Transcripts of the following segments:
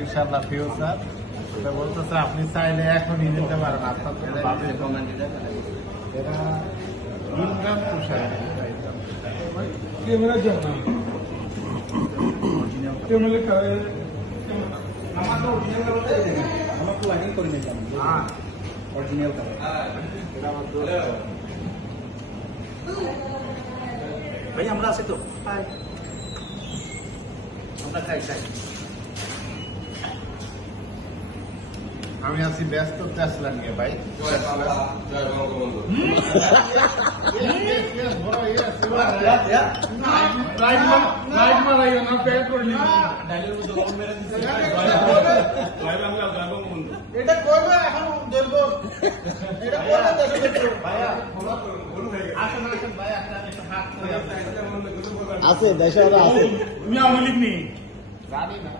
ইনশাল্লাহ ফিউচার বলতেছে আপনি চাইলে এখনই নিতে পারেন। আপনার এরা ইনকাম পোষায় ক্যামেরার জন্য আমার তো লাইনিং করে নিলাম অরিজিনাল ভাই আমরা আছি তো আমরা খাই আমি আছি ব্যস্ত টেসলা নিয়ে ভাই। এটা করবে এখন ধরবো এটা আছে দেশে আছে তুমি আওয়ামী লীগ নেই জানি না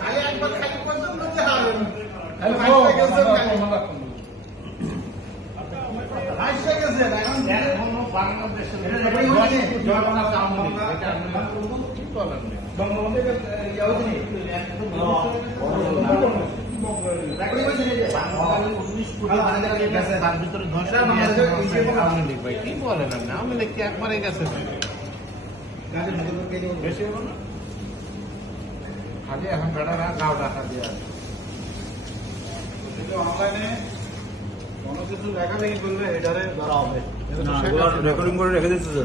খালি একবার খালি পর্যন্ত যে হারবে কি বলেন আপনি? আওয়ামী লীগ কি একবারে গেছে বেশি হলো না? খালি এখন বেড়ারা গাও ডাকা দিয়ে আছে। অনলাইনে কোনো কিছু লেখালেখি করলে এটারে ধরা হবে। রেকর্ডিং করে রেখে দিচ্ছে